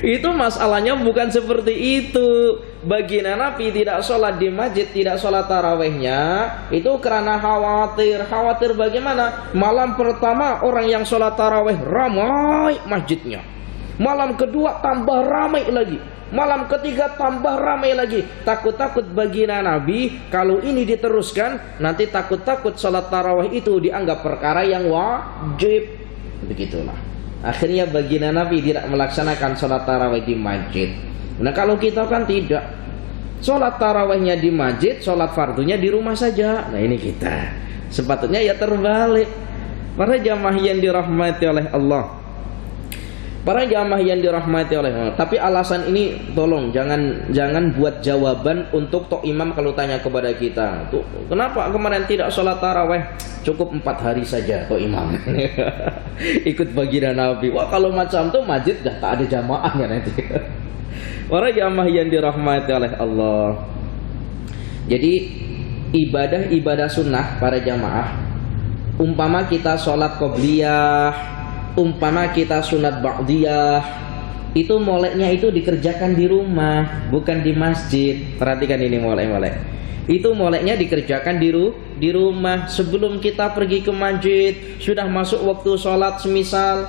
Itu masalahnya bukan seperti itu. Baginda Nabi tidak sholat di masjid, tidak sholat tarawehnya, itu karena khawatir. Khawatir bagaimana? Malam pertama orang yang sholat taraweh ramai masjidnya, malam kedua tambah ramai lagi, malam ketiga tambah ramai lagi. Takut-takut baginda Nabi kalau ini diteruskan, nanti takut-takut sholat taraweh itu dianggap perkara yang wajib. Begitulah. Akhirnya baginda Nabi tidak melaksanakan sholat taraweh di masjid. Nah kalau kita kan tidak, sholat tarawehnya di masjid, sholat fardunya di rumah saja. Nah ini kita sepatutnya ya terbalik. Para jamaah yang dirahmati oleh Allah, para jamaah yang dirahmati oleh Allah. Tapi alasan ini tolong jangan buat jawaban untuk tok imam kalau tanya kepada kita, tuh kenapa kemarin tidak sholat taraweh? Cukup 4 hari saja tok imam. Ikut baginda Nabi. Wah kalau macam tuh masjid dah tak ada jamaahnya nanti. Para jamaah yang dirahmati oleh Allah. Jadi ibadah-ibadah sunnah para jamaah, umpama kita sholat qobliyah, umpama kita sunat ba'diyah, itu moleknya itu dikerjakan di rumah, bukan di masjid. Perhatikan ini molek-molek. Itu moleknya dikerjakan di rumah. Sebelum kita pergi ke masjid, sudah masuk waktu sholat, semisal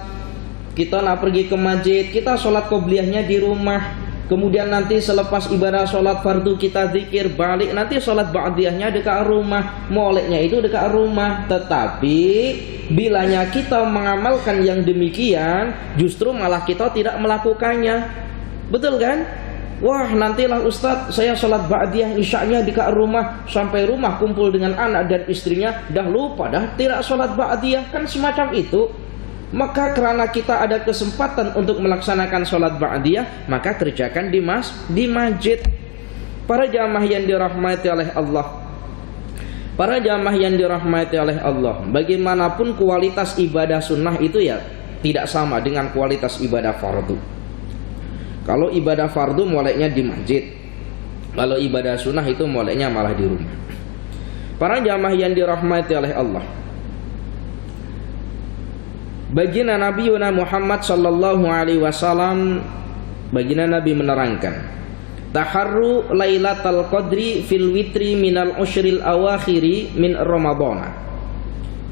kita nak pergi ke masjid, kita sholat qobliyahnya di rumah. kemudian nanti selepas ibadah sholat fardu kita zikir balik, nanti sholat ba'diyahnya dekat rumah, moleknya itu dekat rumah. Tetapi bilanya kita mengamalkan yang demikian, justru malah kita tidak melakukannya. Betul kan? Wah, nantilah Ustadz, saya sholat ba'diyah isya'nya dekat rumah, sampai rumah kumpul dengan anak dan istrinya, dah lupa dah tidak sholat ba'diyah. Kan semacam itu. Maka karena kita ada kesempatan untuk melaksanakan sholat ba'diyah, maka kerjakan di masjid. Para jamaah yang dirahmati oleh Allah, para jamaah yang dirahmati oleh Allah, bagaimanapun kualitas ibadah sunnah itu ya tidak sama dengan kualitas ibadah fardu. Kalau ibadah fardu moleknya di masjid, kalau ibadah sunnah itu moleknya malah di rumah. Para jamaah yang dirahmati oleh Allah, baginda Nabi Muhammad sallallahu alaihi wasallam, baginda Nabi menerangkan, taharru lailatul qadri fil witri minal ushril awakhiri min ramadhana.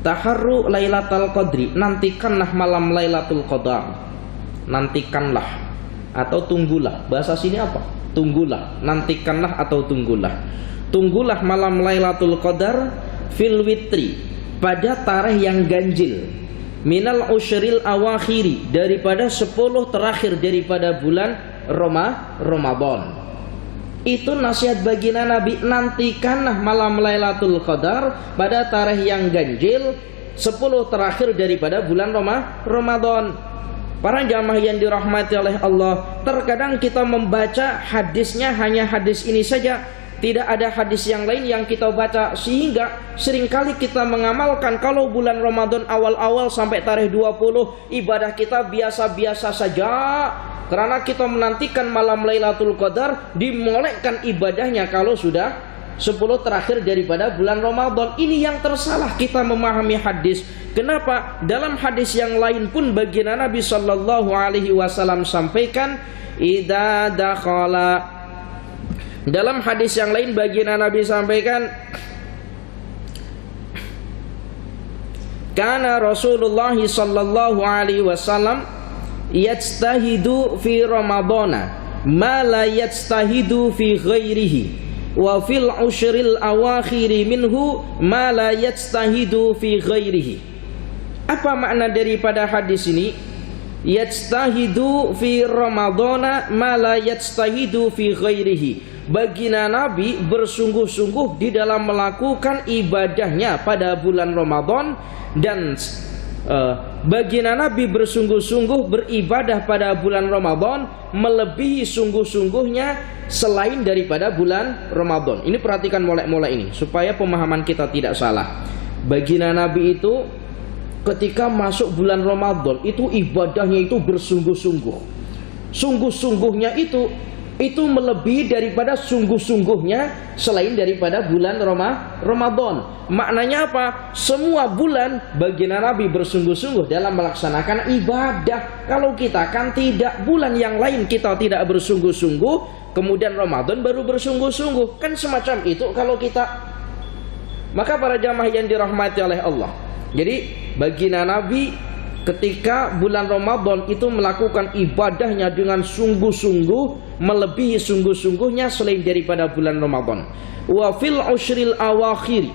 Taharru lailatul qadri, nantikanlah malam lailatul qadar. Nantikanlah atau tunggulah. Bahasa sini apa? Tunggulah, nantikanlah atau tunggulah. Tunggulah malam lailatul qadar fil witri, pada tarikh yang ganjil, minal ushril awakhiri, daripada 10 terakhir daripada bulan Ramadan. Itu nasihat baginda Nabi, nantikanlah malam Lailatul Qadar pada tarikh yang ganjil 10 terakhir daripada bulan Ramadan. Para jamaah yang dirahmati oleh Allah, terkadang kita membaca hadisnya hanya hadis ini saja, tidak ada hadis yang lain yang kita baca, sehingga seringkali kita mengamalkan kalau bulan Ramadan awal-awal sampai tarikh 20 ibadah kita biasa-biasa saja, karena kita menantikan malam Lailatul Qadar, dimolekkan ibadahnya kalau sudah 10 terakhir daripada bulan Ramadan. Ini yang tersalah kita memahami hadis. Kenapa? Dalam hadis yang lain pun baginda Nabi sallallahu alaihi wasallam sampaikan, idza dakhala, dalam hadis yang lain baginda Nabi sampaikan, kana Rasulullah sallallahu alaihi wasallam yajtahidu fi Ramadana ma la yajtahidu fi ghairihi wa fil ushril awakhiri minhu ma la yajtahidu fi ghairihi. Apa makna daripada hadis ini? Yajtahidu fi Ramadana ma la yajtahidu fi ghairihi. Baginda Nabi bersungguh-sungguh di dalam melakukan ibadahnya pada bulan Ramadan, dan baginda Nabi bersungguh-sungguh beribadah pada bulan Ramadan melebihi sungguh-sungguhnya selain daripada bulan Ramadan. Ini perhatikan mulai ini supaya pemahaman kita tidak salah. Baginda Nabi itu ketika masuk bulan Ramadan itu ibadahnya itu bersungguh-sungguh. Sungguh-sungguhnya itu melebihi daripada sungguh-sungguhnya selain daripada bulan Ramadan. Maknanya apa? Semua bulan baginda Nabi bersungguh-sungguh dalam melaksanakan ibadah. Kalau kita kan tidak, bulan yang lain kita tidak bersungguh-sungguh, kemudian Ramadan baru bersungguh-sungguh. Kan semacam itu kalau kita. Maka para jamaah yang dirahmati oleh Allah, jadi baginda Nabi ketika bulan Ramadan itu melakukan ibadahnya dengan sungguh-sungguh, melebihi sungguh-sungguhnya selain daripada bulan Ramadan. Wa fil ushril awakhir,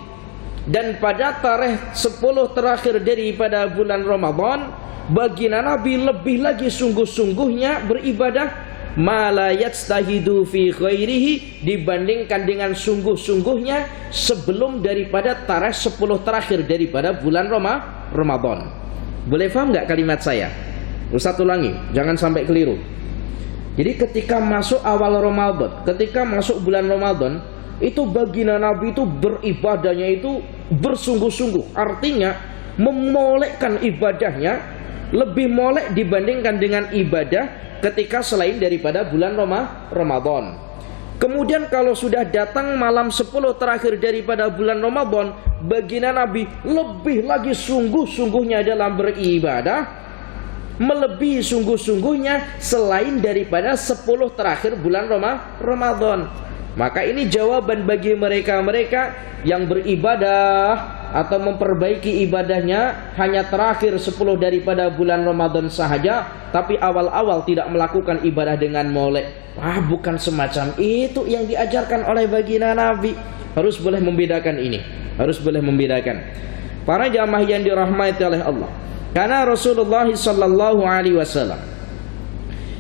dan pada tarikh 10 terakhir daripada bulan Ramadan, baginda Nabi lebih lagi sungguh-sungguhnya beribadah ma la yajtahidu fi ghairihi, dibandingkan dengan sungguh-sungguhnya sebelum daripada tarikh 10 terakhir daripada bulan Ramadan. Boleh paham nggak kalimat saya? Ustaz ulangi, jangan sampai keliru. Jadi ketika masuk awal Ramadan, ketika masuk bulan Ramadan, itu baginda Nabi itu beribadahnya itu bersungguh-sungguh. Artinya memolekkan ibadahnya lebih molek dibandingkan dengan ibadah ketika selain daripada bulan Ramadan. Kemudian kalau sudah datang malam 10 terakhir daripada bulan Ramadan, baginda Nabi lebih lagi sungguh-sungguhnya dalam beribadah, melebihi sungguh-sungguhnya selain daripada 10 terakhir bulan Ramadan. Maka ini jawaban bagi mereka-mereka yang beribadah atau memperbaiki ibadahnya hanya terakhir 10 daripada bulan Ramadan sahaja, tapi awal-awal tidak melakukan ibadah dengan molek. Bukan semacam itu yang diajarkan oleh baginda Nabi. Harus boleh membedakan ini. Harus boleh membedakan. Para jamaah yang dirahmati oleh Allah. Karena Rasulullah sallallahu alaihi wasallam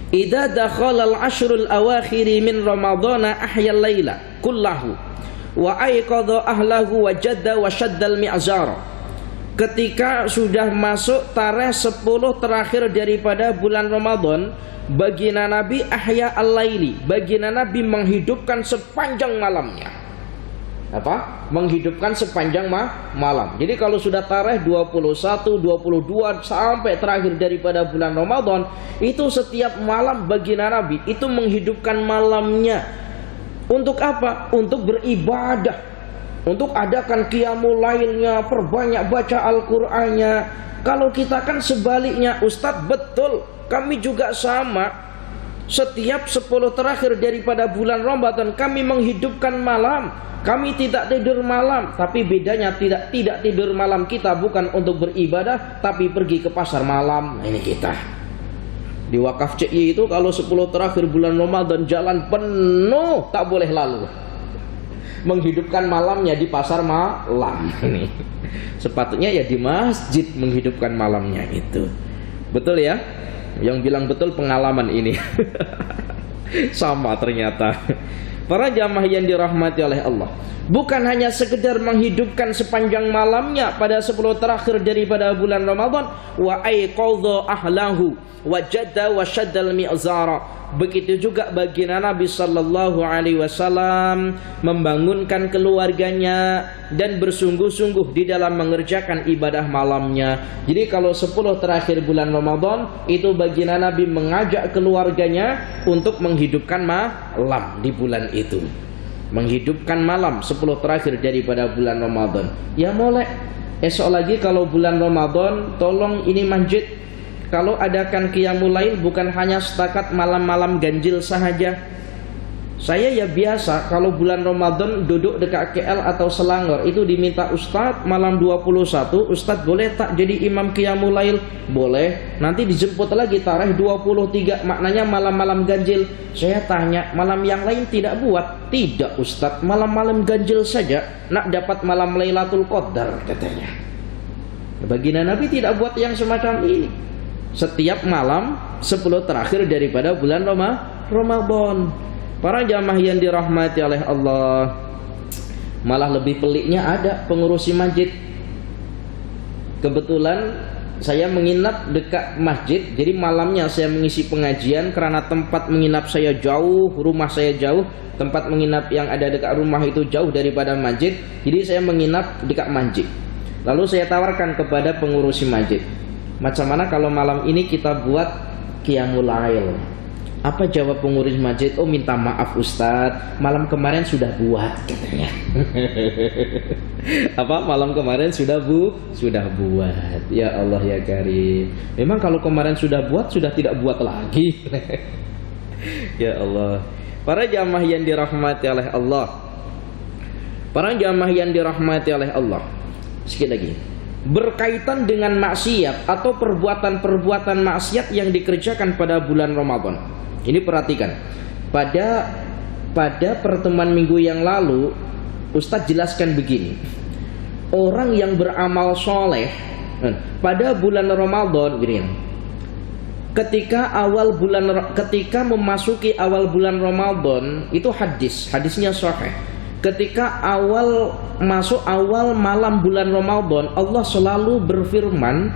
idza dakhala al-ashrul awakhir min ramadhana ahya al-laila kullahu wa ayqadha ahlahu wa jadda wa shadda al-mi'zar. Ketika sudah masuk tarikh 10 terakhir daripada bulan Ramadan, baginda Nabi ahya al-laili, baginda Nabi menghidupkan sepanjang malamnya. Menghidupkan sepanjang malam. Jadi kalau sudah tarikh 21, 22 sampai terakhir daripada bulan Ramadan, itu setiap malam baginda Nabi itu menghidupkan malamnya. Untuk apa? Untuk beribadah, untuk adakan qiyamul lailnya, perbanyak baca Al-Qur'annya. Kalau kita kan sebaliknya, Ustadz, betul, kami juga sama. Setiap 10 terakhir daripada bulan Ramadan kami menghidupkan malam. Kami tidak tidur malam, tapi bedanya tidak tidur malam kita bukan untuk beribadah, tapi pergi ke pasar malam. Nah, ini kita di wakaf CI itu kalau 10 terakhir bulan Ramadan jalan penuh, tak boleh lalu. Menghidupkan malamnya di pasar malam. Ini sepatutnya ya di masjid menghidupkan malamnya itu. Betul ya? Yang bilang betul pengalaman ini. Sama ternyata. Para jamaah yang dirahmati oleh Allah, bukan hanya sekedar menghidupkan sepanjang malamnya pada 10 terakhir daripada bulan Ramadan, wa ayqadha ahlahu wa jadda wa shaddal mi'zara. Begitu juga baginda Nabi sallallahu alaihi wasallam membangunkan keluarganya dan bersungguh-sungguh di dalam mengerjakan ibadah malamnya. Jadi kalau 10 terakhir bulan Ramadan itu baginda Nabi mengajak keluarganya untuk menghidupkan malam di bulan itu. Menghidupkan malam 10 terakhir daripada bulan Ramadan. Ya mulai esok lagi kalau bulan Ramadan, tolong ini masjid kalau adakan qiyamul lail bukan hanya setakat malam-malam ganjil sahaja. Saya ya biasa kalau bulan Ramadan duduk dekat KL atau Selangor itu diminta Ustadz malam 21, Ustadz boleh tak jadi imam qiyamul lail? Boleh. Nanti dijemput lagi tarikh 23, maknanya malam-malam ganjil. Saya tanya, malam yang lain tidak buat? Tidak Ustadz, malam-malam ganjil saja nak dapat malam Lailatul Qadar katanya. Baginda Nabi tidak buat yang semacam ini. Setiap malam 10 terakhir daripada bulan Ramadan. Para jamaah yang dirahmati oleh Allah, malah lebih peliknya ada pengurusi masjid. Kebetulan saya menginap dekat masjid, jadi malamnya saya mengisi pengajian karena tempat menginap saya jauh, rumah saya jauh, tempat menginap yang ada dekat rumah itu jauh daripada masjid. Jadi saya menginap dekat masjid. Lalu saya tawarkan kepada pengurusi masjid, macam mana kalau malam ini kita buat qiyamul lail? Apa jawab pengurus masjid? Oh, minta maaf Ustadz, malam kemarin sudah buat katanya. Malam kemarin sudah buat. Ya Allah ya Karim. Memang kalau kemarin sudah buat, sudah tidak buat lagi. Ya Allah. Para jamaah yang dirahmati oleh Allah. Para jamaah yang dirahmati oleh Allah. Sekali lagi, berkaitan dengan maksiat atau perbuatan-perbuatan maksiat yang dikerjakan pada bulan Ramadan. Ini perhatikan. Pada pertemuan minggu yang lalu Ustadz jelaskan begini. Orang yang beramal soleh pada bulan Ramadan, ketika memasuki awal bulan Ramadan, itu hadisnya sahih. Ketika masuk awal malam bulan Ramadan, Allah selalu berfirman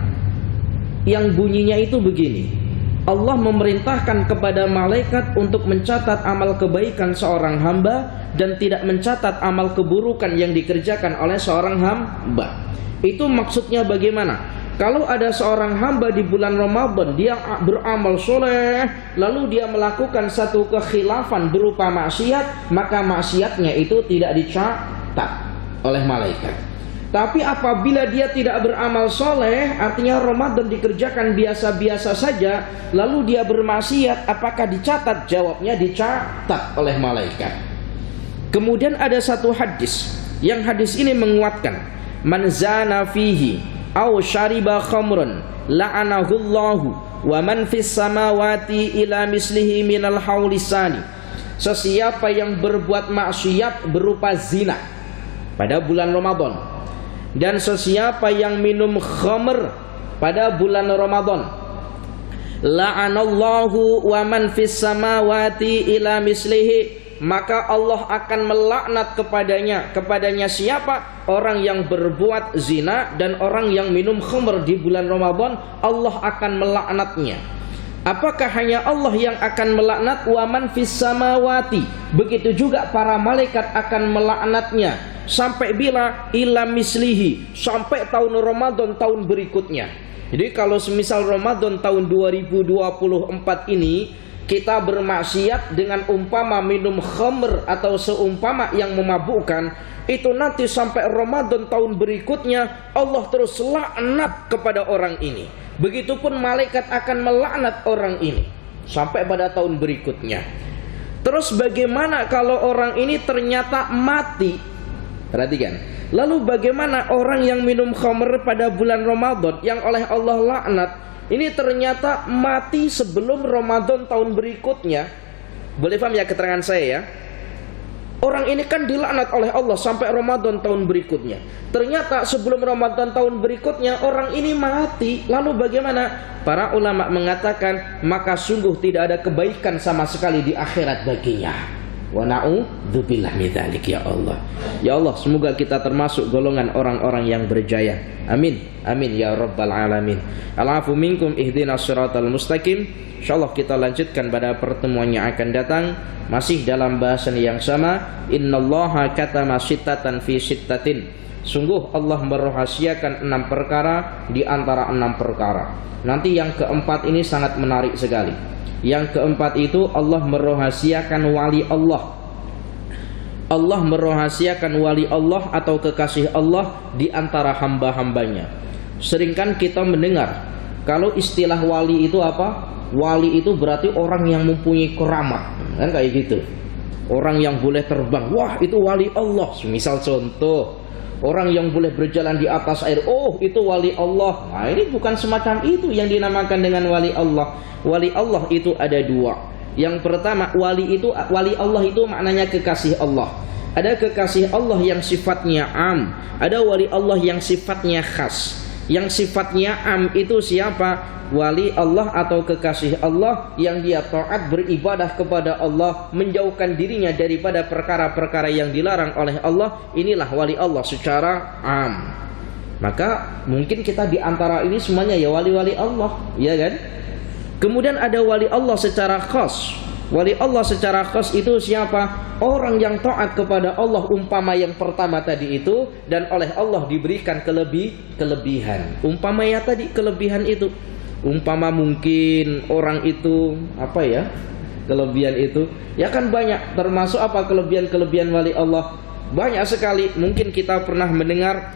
yang bunyinya itu begini. Allah memerintahkan kepada malaikat untuk mencatat amal kebaikan seorang hamba dan tidak mencatat amal keburukan yang dikerjakan oleh seorang hamba. Itu maksudnya bagaimana? Kalau ada seorang hamba di bulan Ramadan, dia beramal soleh, lalu dia melakukan satu kekhilafan berupa maksiat, maka maksiatnya itu tidak dicatat oleh malaikat. Tapi apabila dia tidak beramal soleh, artinya Ramadan dikerjakan biasa-biasa saja, lalu dia bermaksiat, apakah dicatat? Jawabnya dicatat oleh malaikat. Kemudian ada satu hadis, yang hadis ini menguatkan, man zana fihi aw syariba khamran la'anahullahu wa man fis samawati ila mislihi minal haulisani. Sesiapa yang berbuat maksiat berupa zina pada bulan Ramadan, dan sesiapa yang minum khamr pada bulan Ramadan, la'anallahu wa man fis samawati ila mislihi, maka Allah akan melaknat kepadanya siapa? Orang yang berbuat zina dan orang yang minum khamr di bulan Ramadan, Allah akan melaknatnya. Apakah hanya Allah yang akan melaknat? Wa man fis samawati, begitu juga para malaikat akan melaknatnya. Sampai bila? Ila mislihi, sampai tahun Ramadan tahun berikutnya. Jadi kalau semisal Ramadan tahun 2024 ini kita bermaksiat dengan umpama minum khamr atau seumpama yang memabukkan, itu nanti sampai Ramadan tahun berikutnya Allah terus laknat kepada orang ini. Begitupun malaikat akan melaknat orang ini sampai pada tahun berikutnya. Terus bagaimana kalau orang ini ternyata mati? Perhatikan. Lalu bagaimana orang yang minum khamr pada bulan Ramadan yang oleh Allah laknat, ini ternyata mati sebelum Ramadan tahun berikutnya? Boleh paham ya keterangan saya ya? Orang ini kan dilaknat oleh Allah sampai Ramadan tahun berikutnya. Ternyata sebelum Ramadan tahun berikutnya orang ini mati. Lalu bagaimana? Para ulama mengatakan, maka sungguh tidak ada kebaikan sama sekali di akhirat baginya. Wa na'udzubillah min dzalik ya Allah. Ya Allah, semoga kita termasuk golongan orang-orang yang berjaya. Amin. Amin ya rabbal alamin. Al'afu minkum ihdinas siratal mustaqim. Insyaallah kita lanjutkan pada pertemuan yang akan datang, masih dalam bahasan yang sama. Innallaha katama sittatan fi sittatin. Sungguh Allah merahasiakan 6 perkara di antara 6 perkara. Nanti yang keempat ini sangat menarik sekali. Yang keempat itu Allah merahasiakan wali Allah. Allah merahasiakan wali Allah atau kekasih Allah di antara hamba-hambanya. Seringkan kita mendengar kalau istilah wali itu apa? Wali itu berarti orang yang mempunyai keramat, kan kayak gitu. Orang yang boleh terbang, wah itu wali Allah. Misal contoh, orang yang boleh berjalan di atas air, oh itu wali Allah. Nah ini bukan semacam itu yang dinamakan dengan wali Allah. Wali Allah itu ada 2. Yang pertama, wali Allah itu maknanya kekasih Allah. Ada kekasih Allah yang sifatnya am, ada wali Allah yang sifatnya khas. Yang sifatnya am itu siapa? Wali Allah atau kekasih Allah yang dia taat beribadah kepada Allah, menjauhkan dirinya daripada perkara-perkara yang dilarang oleh Allah. Inilah wali Allah secara am. Maka mungkin kita di antara ini semuanya ya wali-wali Allah, ya kan? Kemudian ada wali Allah secara khas. Wali Allah secara khas itu siapa? Orang yang taat kepada Allah umpama yang pertama tadi itu, dan oleh Allah diberikan kelebihan. Umpama ya tadi kelebihan itu. Umpama mungkin orang itu apa ya? Kelebihan itu ya kan banyak. Termasuk apa kelebihan-kelebihan wali Allah? Banyak sekali. Mungkin kita pernah mendengar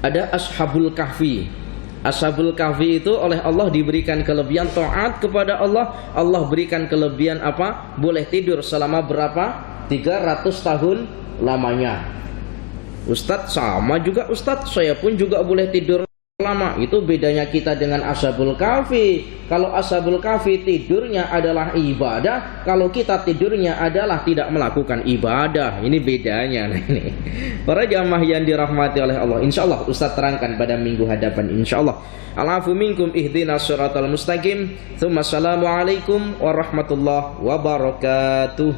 ada Ashabul Kahfi. Ashabul Kahfi itu oleh Allah diberikan kelebihan taat kepada Allah. Allah berikan kelebihan apa? Boleh tidur selama berapa? 300 tahun lamanya. Ustadz sama juga Ustadz, saya pun juga boleh tidur lama. Itu bedanya kita dengan Ashabul Kahfi. Kalau Ashabul Kahfi tidurnya adalah ibadah, kalau kita tidurnya adalah tidak melakukan ibadah. Ini bedanya. Nah, ini para jamaah yang dirahmati oleh Allah, insyaallah Ustaz terangkan pada minggu hadapan insyaallah. Al'afu minkum ihdinas siratal mustaqim. Tsumma assalamualaikum warahmatullahi wabarakatuh.